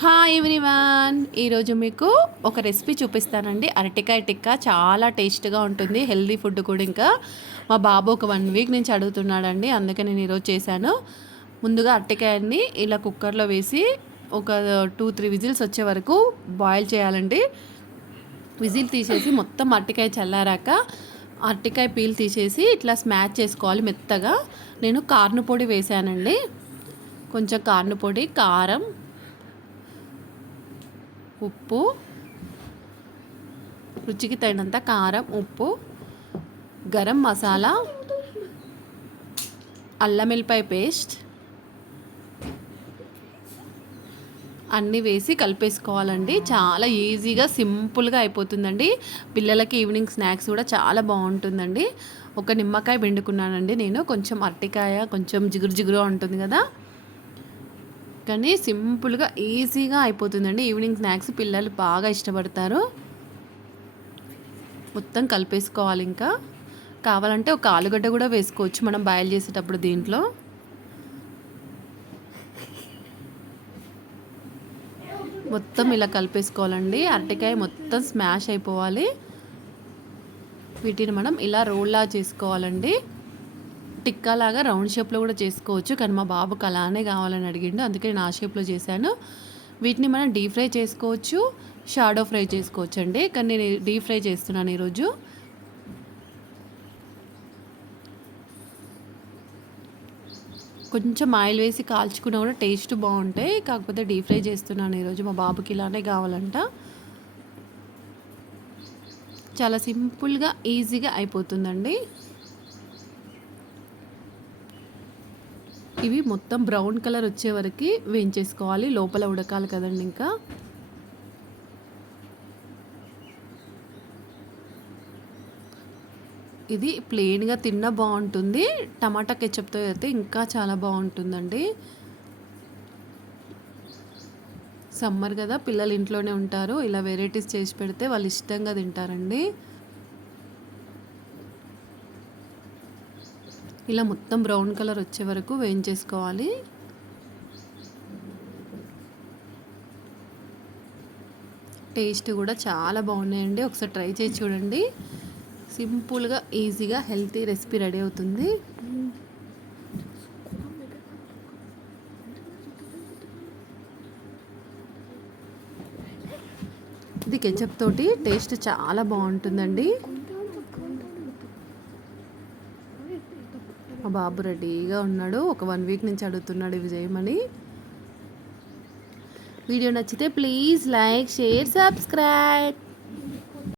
Hi everyone ఈరోజు మీకు ఒక రెసిపీ చూపిస్తానండి. అరటికాయ టిక్కా చాలా టేస్ట్గా ఉంటుంది. హెల్దీ ఫుడ్ కూడా ఇంకా. మా బాబు ఒక వన్ వీక్ నుంచి అడుగుతున్నాడండి. అందుకే నేను ఈరోజు చేశాను. ముందుగా అరటికాయని ఇలా కుక్కర్లో వేసి ఒక టూ త్రీ విజిల్స్ వచ్చే వరకు బాయిల్ చేయాలండి. విజిల్ తీసేసి మొత్తం అరటికాయ చల్లారాక అరటికాయ పీల్ తీసేసి ఇట్లా స్మాచ్ చేసుకోవాలి మెత్తగా. నేను కార్ను పొడి వేసానండి. కొంచెం కార్ను పొడి కారం ఉప్పు రుచికి తగినంత కారం ఉప్పు గరం మసాలా అల్లం వెల్లిపాయ పేస్ట్ అన్నీ వేసి కలిపేసుకోవాలండి. చాలా ఈజీగా సింపుల్గా అయిపోతుందండి. పిల్లలకి ఈవినింగ్ స్నాక్స్ కూడా చాలా బాగుంటుందండి. ఒక నిమ్మకాయ పిండుకున్నానండి నేను. కొంచెం అరటికాయ కొంచెం జిగురు జిగురుగా ఉంటుంది కదా. కానీ సింపుల్గా ఈజీగా అయిపోతుందండి. ఈవినింగ్ స్నాక్స్ పిల్లలు బాగా ఇష్టపడతారు. మొత్తం కలిపేసుకోవాలి ఇంకా. కావాలంటే ఒక ఆలుగడ్డ కూడా వేసుకోవచ్చు. మనం బాయిల్ చేసేటప్పుడు దీంట్లో. మొత్తం ఇలా కలిపేసుకోవాలండి. అరటికాయ మొత్తం స్మాష్ అయిపోవాలి. వీటిని మనం ఇలా రోల్లా చేసుకోవాలండి. టిక్కా లాగా రౌండ్ షేప్లో కూడా చేసుకోవచ్చు. కానీ మా బాబుకి అలానే కావాలని అడిగిండు. అందుకే నేను ఆ షేప్లో చేశాను. వీటిని మనం డీప్ ఫ్రై చేసుకోవచ్చు. షాడో ఫ్రై చేసుకోవచ్చు అండి కానీ నేను డీప్ ఫ్రై చేస్తున్నాను ఈరోజు. కొంచెం ఆయిల్ వేసి కాల్చుకున్నా కూడా టేస్ట్ బాగుంటాయి. కాకపోతే డీప్ ఫ్రై చేస్తున్నాను ఈరోజు. మా బాబుకి ఇలానే కావాలంట. చాలా సింపుల్గా ఈజీగా అయిపోతుందండి. ఇవి మొత్తం బ్రౌన్ కలర్ వచ్చే వరకు వేయించేసుకోవాలి. లోపల ఉడకాలి కదండి ఇంకా. ఇది ప్లెయిన్గా తిన్నా బాగుంటుంది. టమాటా కెచప్తో అయితే ఇంకా చాలా బాగుంటుందండి. సమ్మర్ కదా పిల్లలు ఇంట్లోనే ఉంటారు. ఇలా వెరైటీస్ చేసి పెడితే వాళ్ళు ఇష్టంగా తింటారండి. ఇలా మొత్తం బ్రౌన్ కలర్ వచ్చే వరకు వేయించేసుకోవాలి. టేస్ట్ కూడా చాలా బాగున్నాయండి. ఒకసారి ట్రై చేసి చూడండి. సింపుల్గా ఈజీగా హెల్తీ రెసిపీ రెడీ అవుతుంది. ఇది కెచప్ తోటి టేస్ట్ చాలా బాగుంటుందండి. మా బాబు రెడీగా ఉన్నాడు. ఒక వన్ వీక్ నుంచి అడుగుతున్నాడు ఇవి చేయమని వీడియో నచ్చితే ప్లీజ్ లైక్ షేర్ సబ్స్క్రైబ్.